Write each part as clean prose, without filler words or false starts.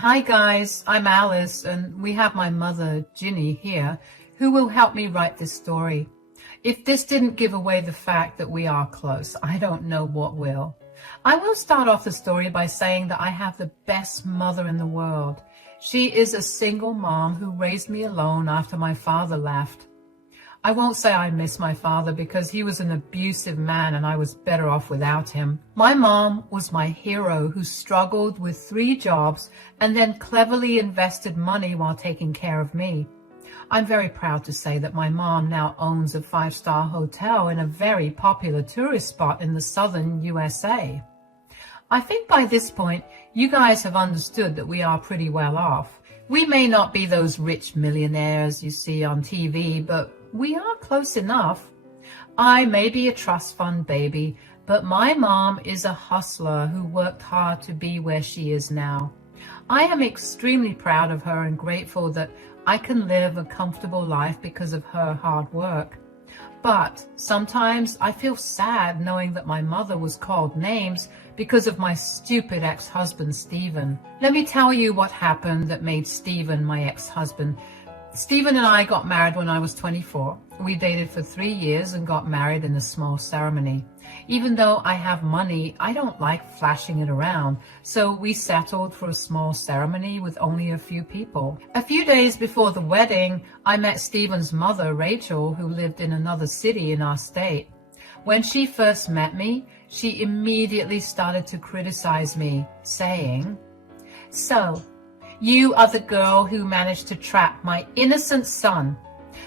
Hi guys, I'm Alice and we have my mother Ginny here who will help me write this story. If this didn't give away the fact that we are close, I don't know what will. I will start off the story by saying that I have the best mother in the world. She is a single mom who raised me alone after my father left. I won't say I miss my father because he was an abusive man and I was better off without him. My mom was my hero who struggled with 3 jobs and then cleverly invested money while taking care of me. I'm very proud to say that my mom now owns a 5-star hotel in a very popular tourist spot in the southern USA. I think by this point, you guys have understood that we are pretty well off. We may not be those rich millionaires you see on TV, but we are close enough. I may be a trust fund baby, but my mom is a hustler who worked hard to be where she is now. I am extremely proud of her and grateful that I can live a comfortable life because of her hard work. But sometimes I feel sad knowing that my mother was called names because of my stupid ex-husband, Stephen. Let me tell you what happened that made Stephen my ex-husband. Stephen and I got married when I was 24. We dated for 3 years and got married in a small ceremony. Even though I have money, I don't like flashing it around, so we settled for a small ceremony with only a few people. A few days before the wedding, I met Stephen's mother, Rachel, who lived in another city in our state. When she first met me, she immediately started to criticize me, saying, "So, you are the girl who managed to trap my innocent son."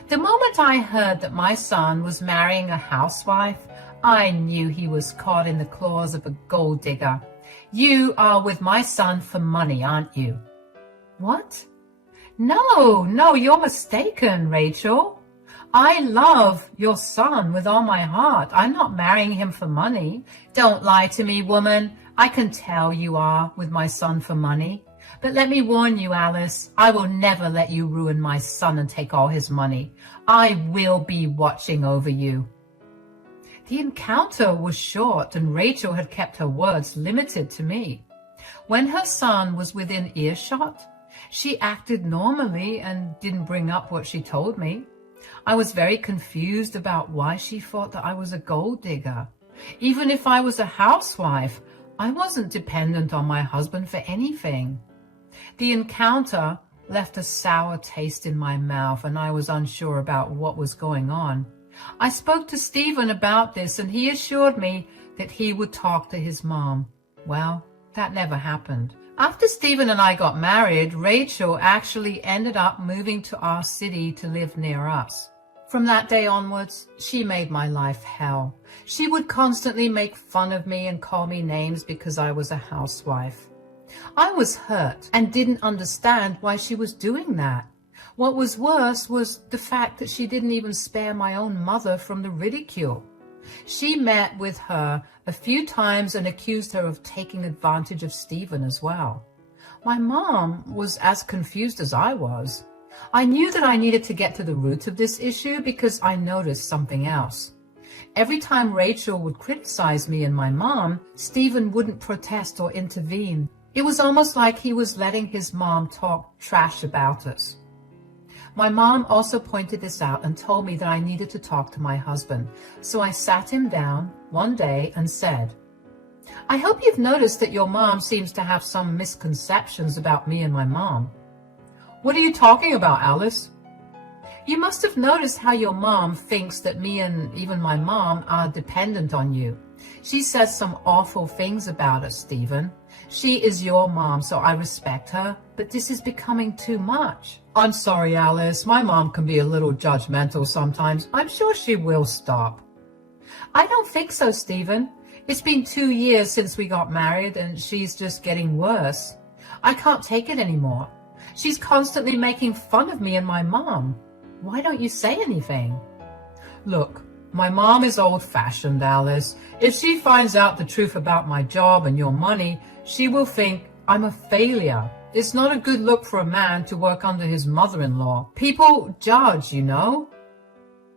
The moment I heard that my son was marrying a housewife, I knew he was caught in the claws of a gold digger. "You are with my son for money, aren't you?" "What? No, you're mistaken, Rachel. I love your son with all my heart. I'm not marrying him for money." "Don't lie to me, woman. I can tell you are with my son for money. But let me warn you, Alice, I will never let you ruin my son and take all his money. I will be watching over you." The encounter was short and Rachel had kept her words limited to me. When her son was within earshot, she acted normally and didn't bring up what she told me. I was very confused about why she thought that I was a gold digger. Even if I was a housewife, I wasn't dependent on my husband for anything. The encounter left a sour taste in my mouth and I was unsure about what was going on. I spoke to Stephen about this and he assured me that he would talk to his mom. Well, that never happened. After Stephen and I got married, Rachel actually ended up moving to our city to live near us. From that day onwards, she made my life hell. She would constantly make fun of me and call me names because I was a housewife. I was hurt and didn't understand why she was doing that. What was worse was the fact that she didn't even spare my own mother from the ridicule. She met with her a few times and accused her of taking advantage of Stephen as well. My mom was as confused as I was. I knew that I needed to get to the root of this issue because I noticed something else. Every time Rachel would criticize me and my mom, Stephen wouldn't protest or intervene. It was almost like he was letting his mom talk trash about us. My mom also pointed this out and told me that I needed to talk to my husband. So I sat him down one day and said, "I hope you've noticed that your mom seems to have some misconceptions about me and my mom." "What are you talking about, Alice?" "You must have noticed how your mom thinks that me and even my mom are dependent on you. She says some awful things about us, Stephen. She is your mom, so I respect her, but this is becoming too much." "I'm sorry, Alice. My mom can be a little judgmental sometimes. I'm sure she will stop." "I don't think so, Stephen. It's been 2 years since we got married and she's just getting worse. I can't take it anymore. She's constantly making fun of me and my mom. Why don't you say anything?" "Look, my mom is old-fashioned, Alice. If she finds out the truth about my job and your money, she will think I'm a failure. It's not a good look for a man to work under his mother-in-law. People judge, you know."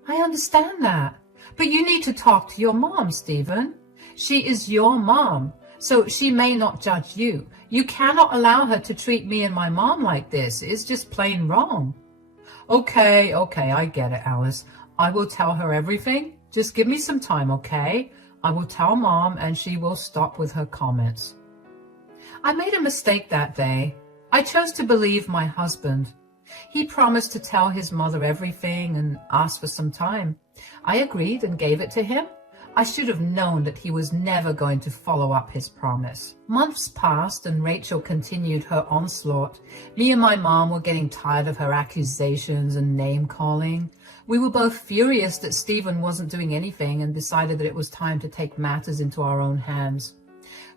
"I understand that, but you need to talk to your mom, Stephen. She is your mom, So she may not judge you. You cannot allow her to treat me and my mom like this. It's just plain wrong. Okay, I get it, Alice. I will tell her everything. Just give me some time, okay? I will tell Mom and she will stop with her comments. I made a mistake that day. I chose to believe my husband. He promised to tell his mother everything and asked for some time. I agreed and gave it to him. I should have known that he was never going to follow up his promise. Months passed and Rachel continued her onslaught. Me and my mom were getting tired of her accusations and name-calling. We were both furious that Stephen wasn't doing anything and decided that it was time to take matters into our own hands.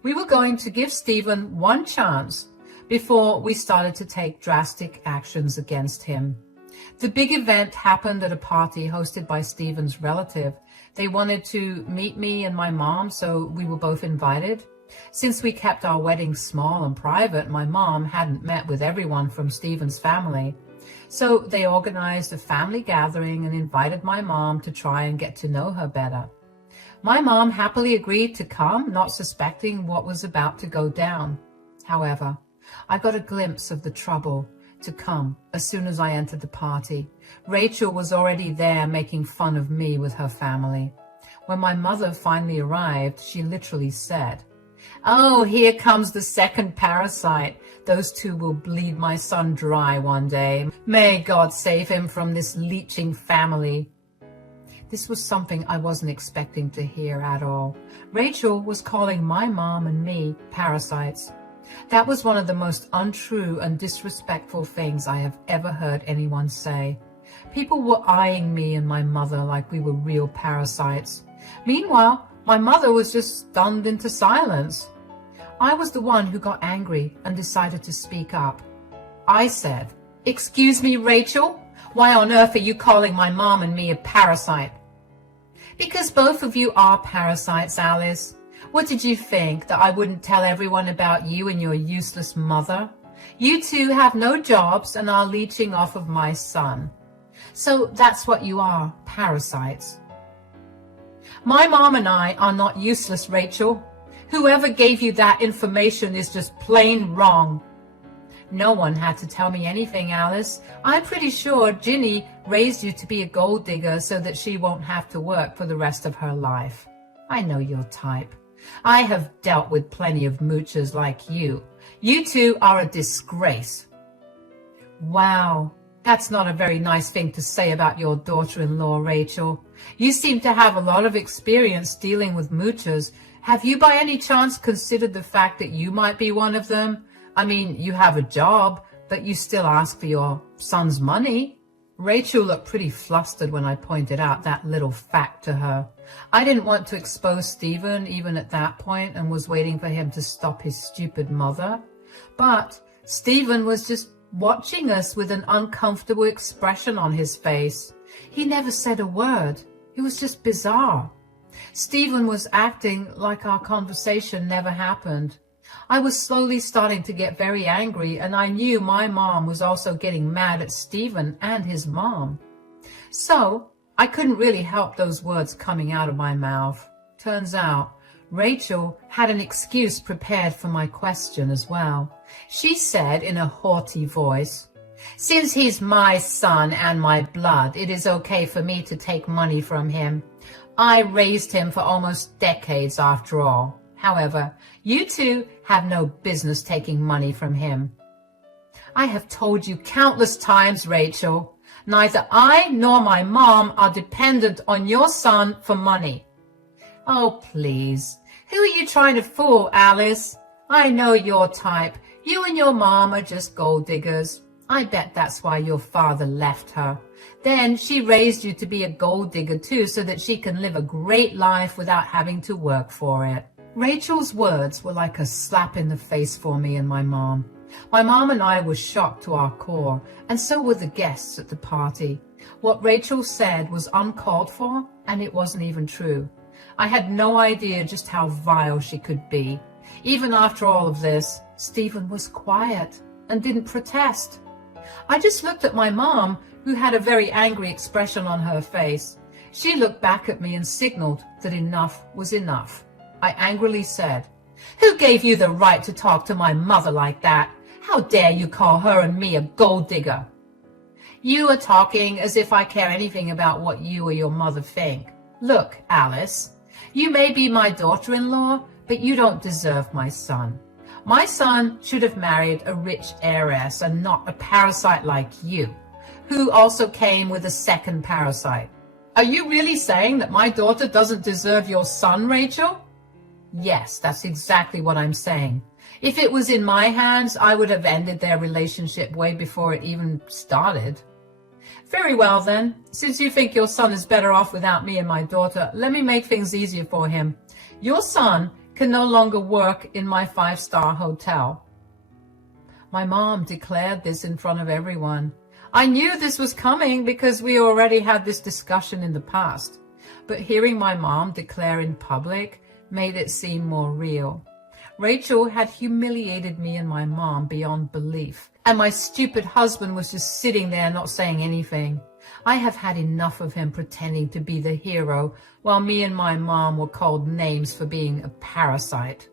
We were going to give Stephen one chance before we started to take drastic actions against him. The big event happened at a party hosted by Stephen's relative. They wanted to meet me and my mom, so we were both invited. Since we kept our wedding small and private, my mom hadn't met with everyone from Stephen's family. So they organized a family gathering and invited my mom to try and get to know her better. My mom happily agreed to come, not suspecting what was about to go down. However, I got a glimpse of the trouble to come as soon as I entered the party. Rachel was already there making fun of me with her family. When my mother finally arrived, she literally said, "Oh, here comes the second parasite. Those two will bleed my son dry one day. May God save him from this leeching family." This was something I wasn't expecting to hear at all. Rachel was calling my mom and me parasites. That was one of the most untrue and disrespectful things I have ever heard anyone say. People were eyeing me and my mother like we were real parasites. Meanwhile, my mother was just stunned into silence. I was the one who got angry and decided to speak up. I said, "Excuse me, Rachel? Why on earth are you calling my mom and me a parasite?" "Because both of you are parasites, Alice. What did you think, that I wouldn't tell everyone about you and your useless mother? You two have no jobs and are leeching off of my son. So that's what you are, parasites." "My mom and I are not useless, Rachel. Whoever gave you that information is just plain wrong." "No one had to tell me anything, Alice. I'm pretty sure Ginny raised you to be a gold digger so that she won't have to work for the rest of her life. I know your type. I have dealt with plenty of moochers like you. You two are a disgrace." Wow, that's not a very nice thing to say about your daughter-in-law, Rachel. You seem to have a lot of experience dealing with moochers. Have you by any chance considered the fact that you might be one of them? I mean, you have a job, but you still ask for your son's money. Rachel looked pretty flustered when I pointed out that little fact to her. I didn't want to expose Stephen even at that point and was waiting for him to stop his stupid mother. But Stephen was just watching us with an uncomfortable expression on his face. He never said a word. It was just bizarre. Stephen was acting like our conversation never happened. I was slowly starting to get very angry, and I knew my mom was also getting mad at Stephen and his mom. So I couldn't really help those words coming out of my mouth. Turns out Rachel had an excuse prepared for my question as well. She said in a haughty voice, "Since he's my son and my blood, it is okay for me to take money from him. I raised him for almost decades after all. However, you two have no business taking money from him." "I have told you countless times, Rachel, neither I nor my mom are dependent on your son for money." "Oh, please. Who are you trying to fool, Alice? I know your type. You and your mom are just gold diggers. I bet that's why your father left her. Then she raised you to be a gold digger too, so that she can live a great life without having to work for it." Rachel's words were like a slap in the face for me and my mom. My mom and I were shocked to our core, and so were the guests at the party. What Rachel said was uncalled for, and it wasn't even true. I had no idea just how vile she could be. Even after all of this, Stephen was quiet and didn't protest. I just looked at my mom, who had a very angry expression on her face. She looked back at me and signaled that enough was enough. I angrily said, Who gave you the right to talk to my mother like that? How dare you call her and me a gold digger? You are talking as if I care anything about what you or your mother think. Look, Alice, you may be my daughter-in-law, but you don't deserve my son. My son should have married a rich heiress and not a parasite like you, who also came with a second parasite. Are you really saying that my daughter doesn't deserve your son, Rachel? Yes, that's exactly what I'm saying. If it was in my hands, I would have ended their relationship way before it even started. Very well then, since you think your son is better off without me and my daughter, let me make things easier for him. Your son can no longer work in my 5-star hotel. My mom declared this in front of everyone. I knew this was coming because we already had this discussion in the past, but hearing my mom declare in public made it seem more real. Rachel had humiliated me and my mom beyond belief, and my stupid husband was just sitting there not saying anything. I have had enough of him pretending to be the hero while me and my mom were called names for being a parasite.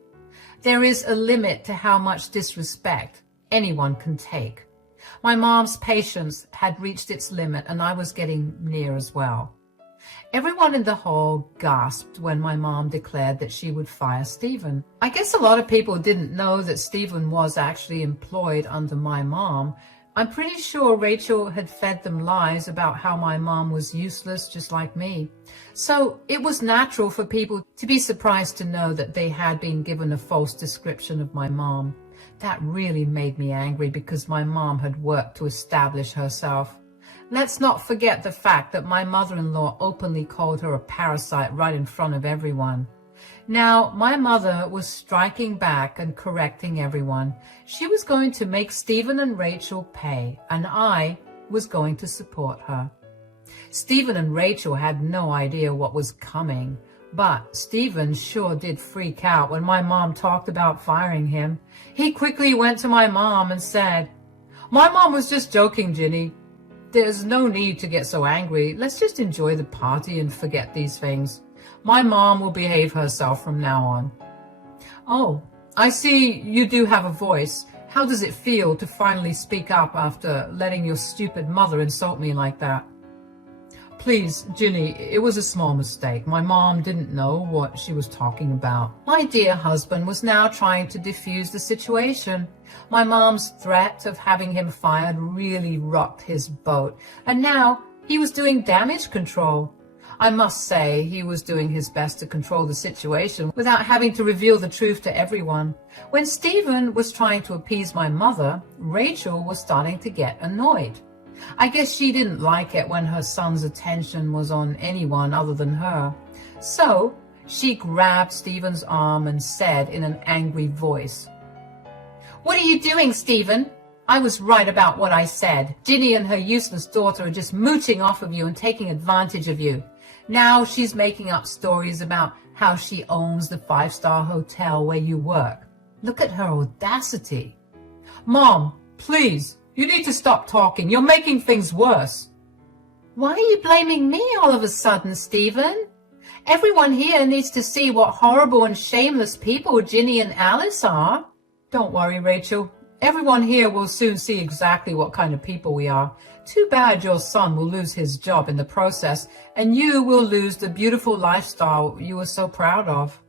There is a limit to how much disrespect anyone can take. My mom's patience had reached its limit, and I was getting near as well. Everyone in the hall gasped when my mom declared that she would fire Stephen. I guess a lot of people didn't know that Stephen was actually employed under my mom. I'm pretty sure Rachel had fed them lies about how my mom was useless just like me. So it was natural for people to be surprised to know that they had been given a false description of my mom. That really made me angry because my mom had worked to establish herself. Let's not forget the fact that my mother-in-law openly called her a parasite right in front of everyone. Now, my mother was striking back and correcting everyone. She was going to make Stephen and Rachel pay, and I was going to support her. Stephen and Rachel had no idea what was coming, but Stephen sure did freak out when my mom talked about firing him. He quickly went to my mom and said, "My mom was just joking, Ginny. There's no need to get so angry. Let's just enjoy the party and forget these things. My mom will behave herself from now on." "Oh, I see you do have a voice. How does it feel to finally speak up after letting your stupid mother insult me like that?" "Please, Ginny, it was a small mistake. My mom didn't know what she was talking about." My dear husband was now trying to defuse the situation. My mom's threat of having him fired really rocked his boat, and now he was doing damage control. I must say he was doing his best to control the situation without having to reveal the truth to everyone. When Stephen was trying to appease my mother, Rachel was starting to get annoyed. I guess she didn't like it when her son's attention was on anyone other than her. So she grabbed Stephen's arm and said in an angry voice, "What are you doing, Stephen? I was right about what I said. Ginny and her useless daughter are just mooching off of you and taking advantage of you. Now she's making up stories about how she owns the 5-star hotel where you work. Look at her audacity." "Mom, please, you need to stop talking. You're making things worse." "Why are you blaming me all of a sudden, Stephen? Everyone here needs to see what horrible and shameless people Ginny and Alice are." "Don't worry, Rachel. Everyone here will soon see exactly what kind of people we are. Too bad your son will lose his job in the process, and you will lose the beautiful lifestyle you were so proud of."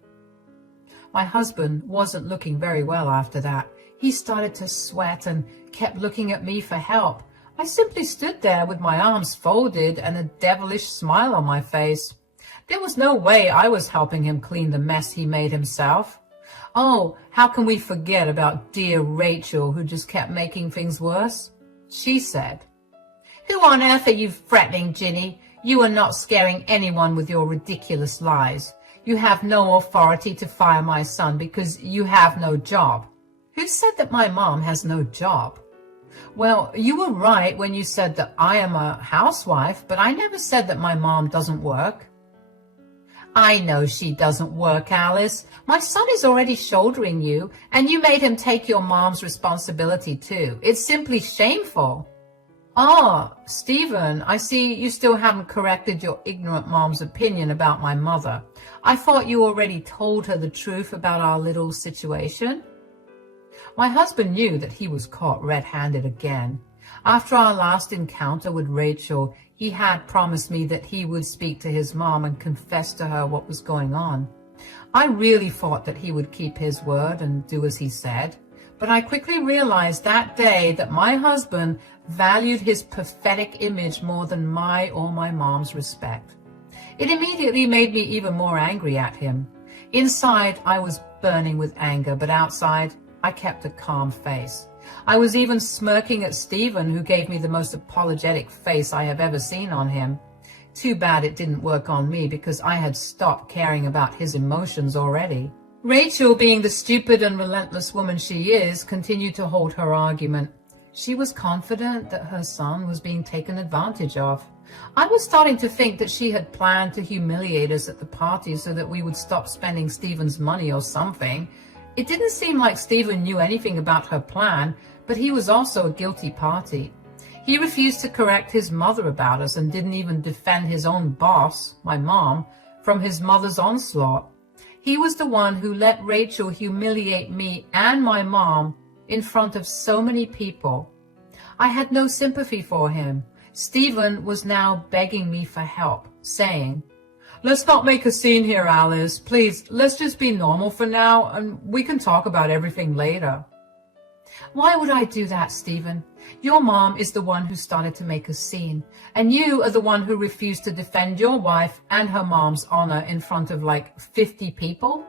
My husband wasn't looking very well after that. He started to sweat and kept looking at me for help. I simply stood there with my arms folded and a devilish smile on my face. There was no way I was helping him clean the mess he made himself. Oh, how can we forget about dear Rachel, who just kept making things worse? She said, "Who on earth are you threatening, Ginny? You are not scaring anyone with your ridiculous lies. You have no authority to fire my son because you have no job." "Who said that my mom has no job?" "Well, you were right when you said that I am a housewife, but I never said that my mom doesn't work." "I know she doesn't work, Alice. My son is already shouldering you, and you made him take your mom's responsibility too. It's simply shameful." Ah, Stephen, I see you still haven't corrected your ignorant mom's opinion about my mother. I thought you already told her the truth about our little situation. My husband knew that he was caught red-handed again. After our last encounter with Rachel, he had promised me that he would speak to his mom and confess to her what was going on. I really thought that he would keep his word and do as he said, but I quickly realized that day that my husband valued his pathetic image more than my or my mom's respect. It immediately made me even more angry at him. Inside, I was burning with anger, but outside, I kept a calm face. I was even smirking at Stephen, who gave me the most apologetic face I have ever seen on him. Too bad it didn't work on me, because I had stopped caring about his emotions already. Rachel, being the stupid and relentless woman she is, continued to hold her argument. She was confident that her son was being taken advantage of. I was starting to think that she had planned to humiliate us at the party so that we would stop spending Stephen's money or something. It didn't seem like Stephen knew anything about her plan, but he was also a guilty party. He refused to correct his mother about us and didn't even defend his own boss, my mom, from his mother's onslaught. He was the one who let Rachel humiliate me and my mom in front of so many people. I had no sympathy for him. Stephen was now begging me for help, saying, "Let's not make a scene here, Alice. Please, let's just be normal for now, and we can talk about everything later." Why would I do that, Stephen? Your mom is the one who started to make a scene, and you are the one who refused to defend your wife and her mom's honor in front of like 50 people.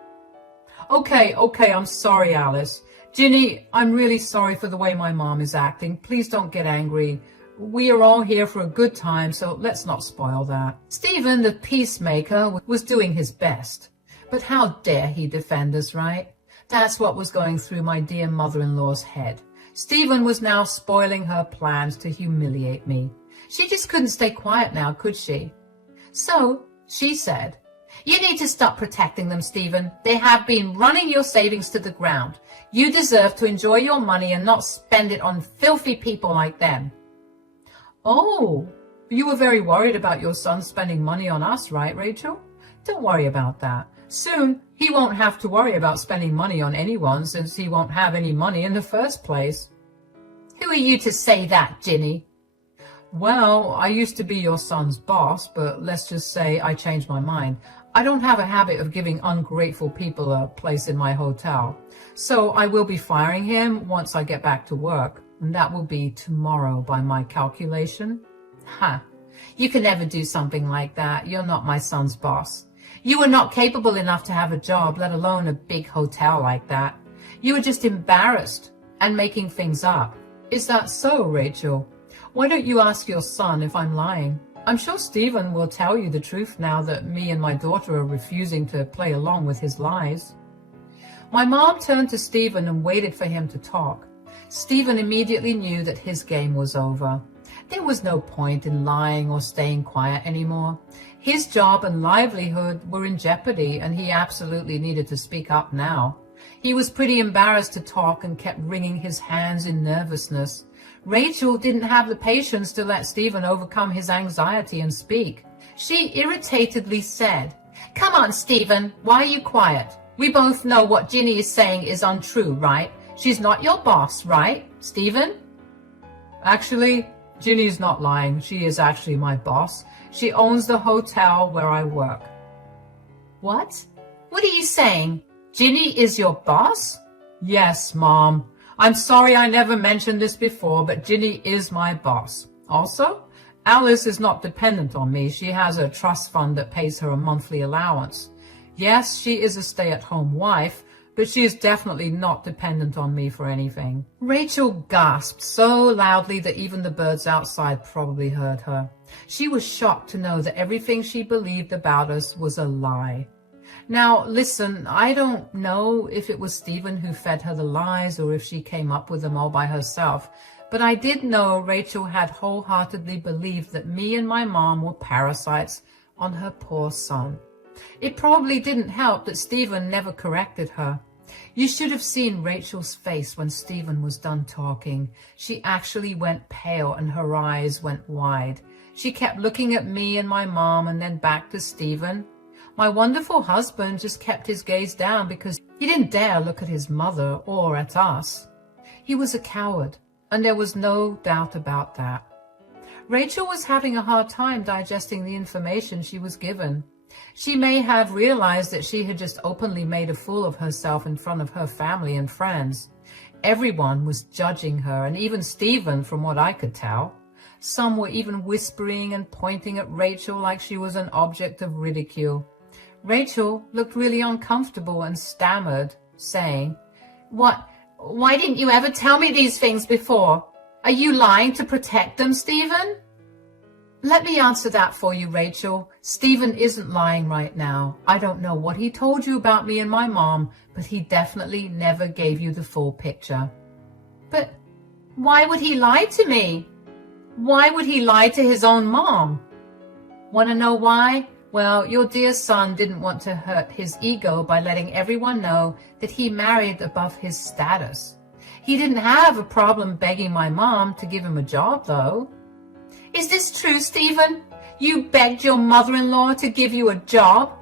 Okay, I'm sorry, Alice. Ginny, I'm really sorry for the way my mom is acting. Please don't get angry. We are all here for a good time, so let's not spoil that. Stephen, the peacemaker, was doing his best. But how dare he defend us, right? That's what was going through my dear mother-in-law's head. Stephen was now spoiling her plans to humiliate me. She just couldn't stay quiet now, could she? So she said, "You need to stop protecting them, Stephen. They have been running your savings to the ground. You deserve to enjoy your money and not spend it on filthy people like them." Oh, you were very worried about your son spending money on us, right, Rachel? Don't worry about that. Soon, he won't have to worry about spending money on anyone, since he won't have any money in the first place. Who are you to say that, Ginny? Well, I used to be your son's boss, but let's just say I changed my mind. I don't have a habit of giving ungrateful people a place in my hotel. So I will be firing him once I get back to work, and that will be tomorrow by my calculation. Ha! You can never do something like that. You're not my son's boss. You were not capable enough to have a job, let alone a big hotel like that. You were just embarrassed and making things up. Is that so, Rachel? Why don't you ask your son if I'm lying? I'm sure Stephen will tell you the truth now that me and my daughter are refusing to play along with his lies. My mom turned to Stephen and waited for him to talk. Stephen immediately knew that his game was over. There was no point in lying or staying quiet anymore. His job and livelihood were in jeopardy, and he absolutely needed to speak up now. He was pretty embarrassed to talk and kept wringing his hands in nervousness. Rachel didn't have the patience to let Stephen overcome his anxiety and speak. She irritatedly said, "Come on, Stephen, why are you quiet? We both know what Ginny is saying is untrue, right? She's not your boss, right, Stephen?" Actually, Ginny's not lying. She is actually my boss. She owns the hotel where I work. What? What are you saying? Ginny is your boss? Yes, Mom. I'm sorry I never mentioned this before, but Ginny is my boss. Also, Alice is not dependent on me. She has a trust fund that pays her a monthly allowance. Yes, she is a stay-at-home wife, but she is definitely not dependent on me for anything. Rachel gasped so loudly that even the birds outside probably heard her. She was shocked to know that everything she believed about us was a lie. Now, listen, I don't know if it was Stephen who fed her the lies or if she came up with them all by herself, but I did know Rachel had wholeheartedly believed that me and my mom were parasites on her poor son. It probably didn't help that Stephen never corrected her. You should have seen Rachel's face when Stephen was done talking. She actually went pale and her eyes went wide. She kept looking at me and my mom and then back to Stephen. My wonderful husband just kept his gaze down because he didn't dare look at his mother or at us. He was a coward, and there was no doubt about that. Rachel was having a hard time digesting the information she was given. She may have realized that she had just openly made a fool of herself in front of her family and friends. Everyone was judging her, and even Stephen, from what I could tell. Some were even whispering and pointing at Rachel like she was an object of ridicule. Rachel looked really uncomfortable and stammered, saying, Why didn't you ever tell me these things before? Are you lying to protect them, Stephen? Let me answer that for you, Rachel. Stephen isn't lying right now. I don't know what he told you about me and my mom, but he definitely never gave you the full picture. But why would he lie to me? Why would he lie to his own mom? Want to know why? Well, your dear son didn't want to hurt his ego by letting everyone know that he married above his status. He didn't have a problem begging my mom to give him a job, though. Is this true, Stephen? You begged your mother-in-law to give you a job?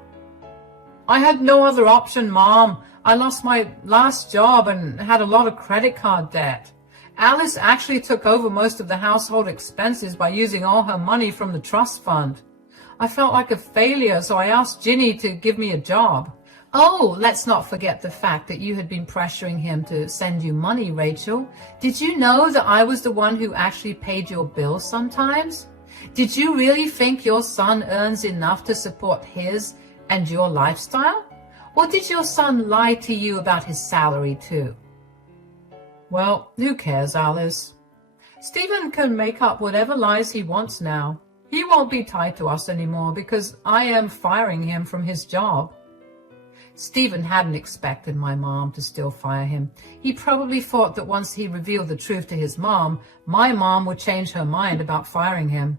I had no other option, Mom. I lost my last job and had a lot of credit card debt. Alice actually took over most of the household expenses by using all her money from the trust fund. I felt like a failure, so I asked Ginny to give me a job. Oh, let's not forget the fact that you had been pressuring him to send you money, Rachel. Did you know that I was the one who actually paid your bills sometimes? Did you really think your son earns enough to support his and your lifestyle? Or did your son lie to you about his salary too? Well, who cares, Alice? Stephen can make up whatever lies he wants now. He won't be tied to us anymore because I am firing him from his job. Stephen hadn't expected my mom to still fire him. He probably thought that once he revealed the truth to his mom, my mom would change her mind about firing him.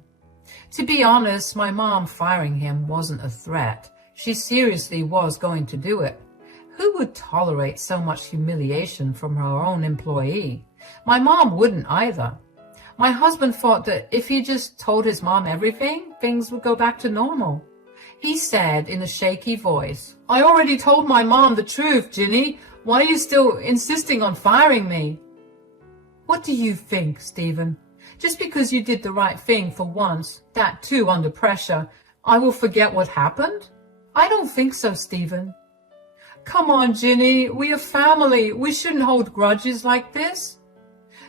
To be honest, my mom firing him wasn't a threat. She seriously was going to do it. Who would tolerate so much humiliation from her own employee? My mom wouldn't either. My husband thought that if he just told his mom everything, things would go back to normal. He said in a shaky voice, I already told my mom the truth, Ginny. Why are you still insisting on firing me? What do you think, Stephen? Just because you did the right thing for once, that too under pressure, I will forget what happened? I don't think so, Stephen. Come on, Ginny, we are family. We shouldn't hold grudges like this.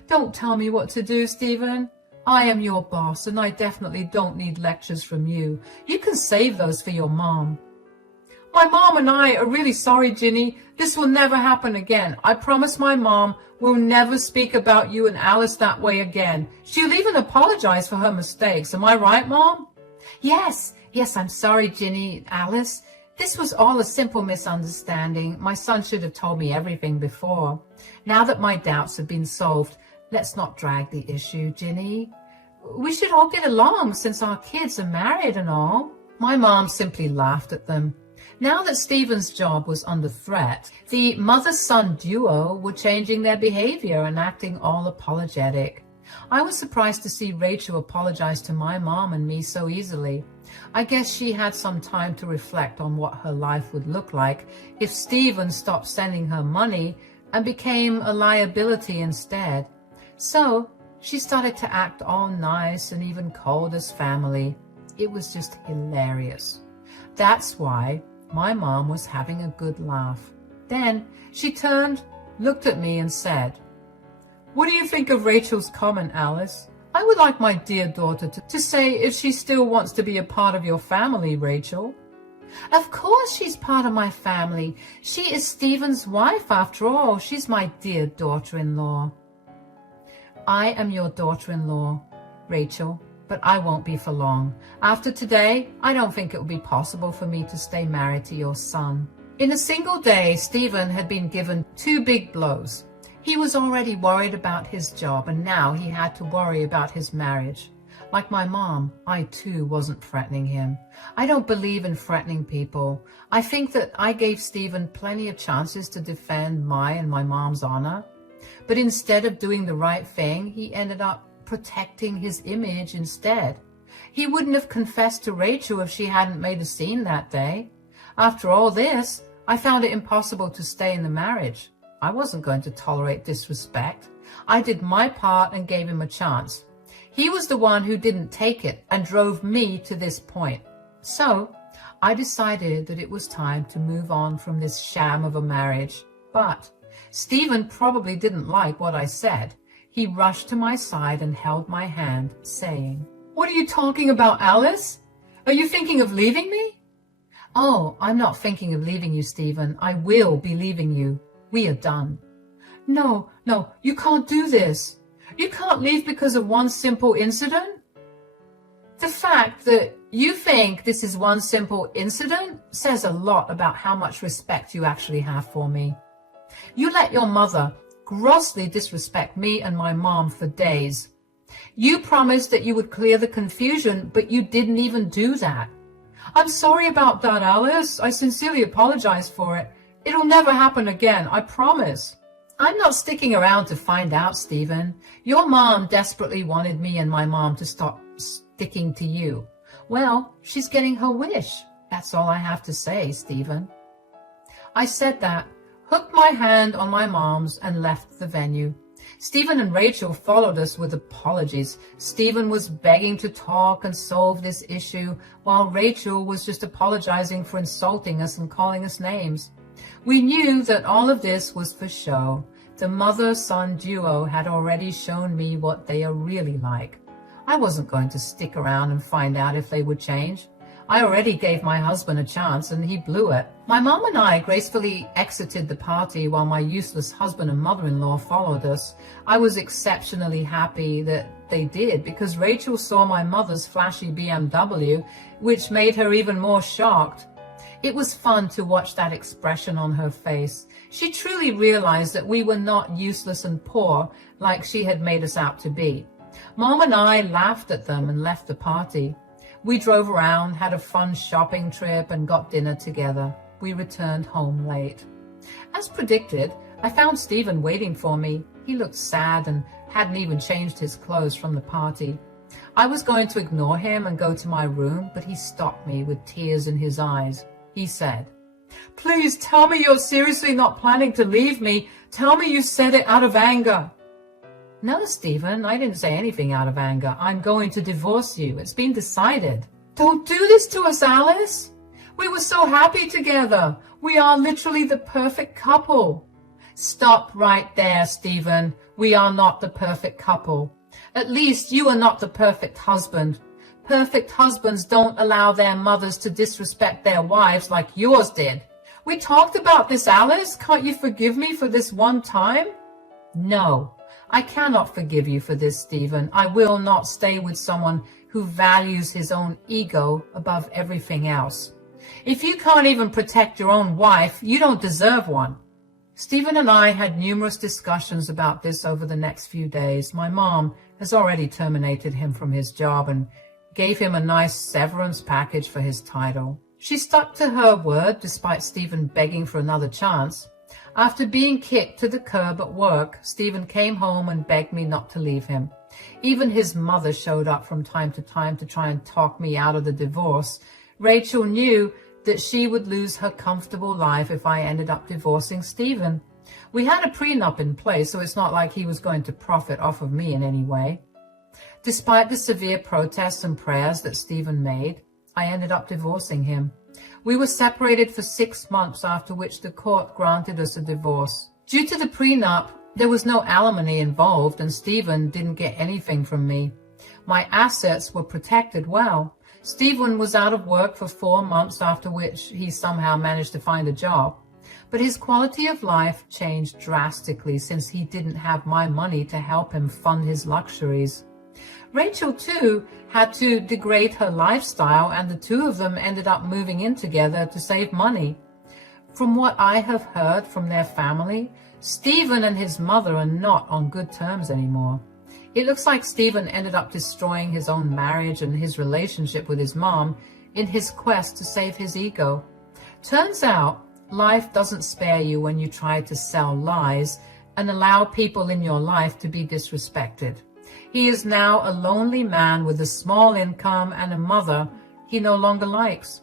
Don't tell me what to do, Stephen. I am your boss, and I definitely don't need lectures from you. You can save those for your mom. My mom and I are really sorry, Ginny. This will never happen again. I promise my mom will never speak about you and Alice that way again. She'll even apologize for her mistakes. Am I right, Mom? Yes, I'm sorry, Ginny, Alice. This was all a simple misunderstanding. My son should have told me everything before. Now that my doubts have been solved, let's not drag the issue, Ginny. We should all get along since our kids are married and all. My mom simply laughed at them. Now that Stephen's job was under threat, the mother-son duo were changing their behavior and acting all apologetic. I was surprised to see Rachel apologize to my mom and me so easily. I guess she had some time to reflect on what her life would look like if Stephen stopped sending her money and became a liability instead. So she started to act all nice and even cold as family. It was just hilarious. That's why my mom was having a good laugh. Then she turned, looked at me and said, What do you think of Rachel's comment, Alice? I would like my dear daughter to say if she still wants to be a part of your family, Rachel. Of course she's part of my family. She is Stephen's wife after all. She's my dear daughter-in-law. I am your daughter-in-law, Rachel, but I won't be for long. After today, I don't think it will be possible for me to stay married to your son. In a single day, Stephen had been given 2 big blows. He was already worried about his job, and now he had to worry about his marriage. Like my mom, I too wasn't threatening him. I don't believe in threatening people. I think that I gave Stephen plenty of chances to defend my and my mom's honor. But instead of doing the right thing, he ended up protecting his image instead. He wouldn't have confessed to Rachel if she hadn't made a scene that day. After all this, I found it impossible to stay in the marriage. I wasn't going to tolerate disrespect. I did my part and gave him a chance. He was the one who didn't take it and drove me to this point. So I decided that it was time to move on from this sham of a marriage. But Stephen probably didn't like what I said. He rushed to my side and held my hand, saying, "What are you talking about, Alice? Are you thinking of leaving me?" "Oh, I'm not thinking of leaving you, Stephen. I will be leaving you. We are done." No, you can't do this. You can't leave because of one simple incident. The fact that you think this is one simple incident says a lot about how much respect you actually have for me. You let your mother grossly disrespect me and my mom for days. You promised that you would clear the confusion, but you didn't even do that. I'm sorry about that, Alice. I sincerely apologize for it. It'll never happen again, I promise. I'm not sticking around to find out, Stephen. Your mom desperately wanted me and my mom to stop sticking to you. Well, she's getting her wish. That's all I have to say, Stephen. I said that, hooked my hand on my mom's, and left the venue. Stephen and Rachel followed us with apologies. Stephen was begging to talk and solve this issue, while Rachel was just apologizing for insulting us and calling us names. We knew that all of this was for show. The mother-son duo had already shown me what they are really like. I wasn't going to stick around and find out if they would change. I already gave my husband a chance and he blew it. My mom and I gracefully exited the party while my useless husband and mother-in-law followed us. I was exceptionally happy that they did because Rachel saw my mother's flashy BMW, which made her even more shocked. It was fun to watch that expression on her face. She truly realized that we were not useless and poor like she had made us out to be. Mom and I laughed at them and left the party. We drove around, had a fun shopping trip, and got dinner together. We returned home late. As predicted, I found Stephen waiting for me. He looked sad and hadn't even changed his clothes from the party. I was going to ignore him and go to my room, but he stopped me with tears in his eyes. He said, "Please tell me you're seriously not planning to leave me. Tell me you said it out of anger." "No, Stephen, I didn't say anything out of anger. I'm going to divorce you. It's been decided." "Don't do this to us, Alice. We were so happy together. We are literally the perfect couple." "Stop right there, Stephen. We are not the perfect couple. At least you are not the perfect husband. Perfect husbands don't allow their mothers to disrespect their wives like yours did. We talked about this, Alice. Can't you forgive me for this one time?" "No, I cannot forgive you for this, Stephen. I will not stay with someone who values his own ego above everything else. If you can't even protect your own wife, you don't deserve one." Stephen and I had numerous discussions about this over the next few days. My mom has already terminated him from his job and gave him a nice severance package for his title. She stuck to her word despite Stephen begging for another chance. After being kicked to the curb at work, Stephen came home and begged me not to leave him. Even his mother showed up from time to time to try and talk me out of the divorce. Rachel knew that she would lose her comfortable life if I ended up divorcing Stephen. We had a prenup in place, so it's not like he was going to profit off of me in any way. Despite the severe protests and prayers that Stephen made, I ended up divorcing him. We were separated for 6 months, after which the court granted us a divorce. Due to the prenup, there was no alimony involved and Stephen didn't get anything from me. My assets were protected well. Stephen was out of work for 4 months, after which he somehow managed to find a job. But his quality of life changed drastically since he didn't have my money to help him fund his luxuries. Rachel, too, had to degrade her lifestyle, and the two of them ended up moving in together to save money. From what I have heard from their family, Stephen and his mother are not on good terms anymore. It looks like Stephen ended up destroying his own marriage and his relationship with his mom in his quest to save his ego. Turns out, life doesn't spare you when you try to sell lies and allow people in your life to be disrespected. He is now a lonely man with a small income and a mother he no longer likes.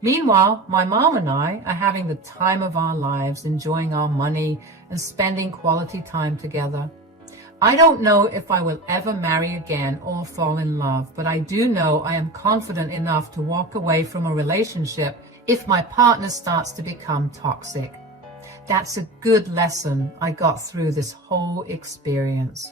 Meanwhile, my mom and I are having the time of our lives, enjoying our money and spending quality time together. I don't know if I will ever marry again or fall in love, but I do know I am confident enough to walk away from a relationship if my partner starts to become toxic. That's a good lesson I got through this whole experience.